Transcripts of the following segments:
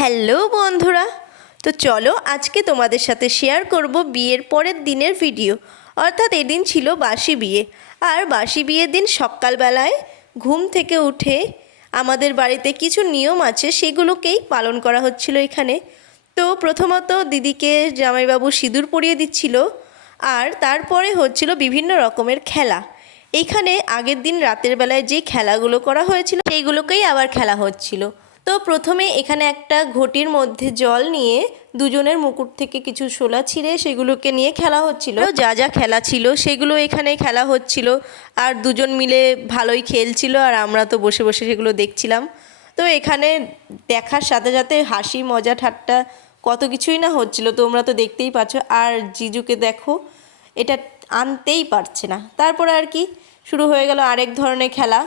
Hello বন্ধুরা, তো চলো আজকে তোমাদের সাথে শেয়ার করব বিয়ের পরের দিনের ভিডিও। অর্থাৎ এদিন ছিল বাসি বিয়ে। আর বাসি বিয়ের দিন সকালবেলায় ঘুম থেকে উঠে আমাদের বাড়িতে কিছু নিয়ম আছে, সেগুলোকেই পালন করা হচ্ছিল এখানে। তো প্রথমত দিদিকে জামাইবাবু সিঁদুর পরিয়ে দিচ্ছিল, আর তারপরে হচ্ছিল বিভিন্ন রকমের খেলা। এইখানে আগের দিন রাতের বেলায় যে খেলাগুলো করা হয়েছিল সেইগুলোকেই আবার খেলা হচ্ছিল। তো প্রথমে এখানে একটা ঘটির মধ্যে জল নিয়ে দুজনের মুকুট থেকে কিছু শোলা ছিঁড়ে সেগুলোকে নিয়ে খেলা হচ্ছিল। যা যা খেলা ছিল সেগুলো এখানে খেলা হচ্ছিল, আর দুজন মিলে ভালোই খেলছিল, আর আমরা তো বসে বসে সেগুলো দেখছিলাম। তো এখানে দেখার সাথে সাথে হাসি মজা ঠাট্টা কত কিছুই না হচ্ছিল, তোমরা তো দেখতেই পাচ্ছ। আর জিজুকে দেখো, এটা আনতেই পারছে না। তারপরে আর কি শুরু হয়ে গেল আরেক ধরনের খেলা।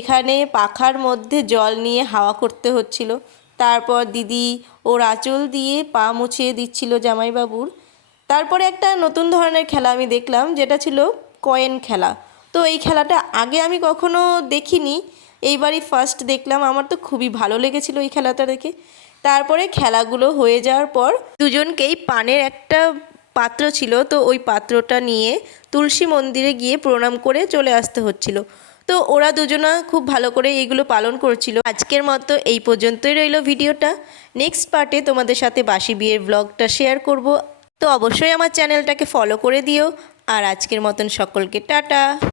এখানে পাখার মধ্যে জল নিয়ে হাওয়া করতে হচ্ছিল। তারপর দিদি ওর আঁচল দিয়ে পা মুছিয়ে দিচ্ছিল জামাইবাবুর। তারপরে একটা নতুন ধরনের খেলা আমি দেখলাম, যেটা ছিল কয়েন খেলা। তো এই খেলাটা আগে আমি কখনো দেখিনি, এইবারই ফার্স্ট দেখলাম। আমার তো খুবই ভালো লেগেছিল এই খেলাটা দেখে। তারপরে খেলাগুলো হয়ে যাওয়ার পর দুজনকেই পানের একটা পাত্র ছিল, তো ওই পাত্রটা নিয়ে তুলসী মন্দিরে গিয়ে প্রণাম করে চলে আসতে হচ্ছিল। তো ওরা দুজনা খুব ভালো করে এইগুলো পালন করছিল। আজকের মতো এই পর্যন্তই রইল ভিডিওটা। নেক্সট পার্টে তোমাদের সাথে বাসি বিয়ের ব্লগটা শেয়ার করব। তো অবশ্যই আমার চ্যানেলটাকে ফলো করে দিও। আর আজকের মতন সকলকে টাটা।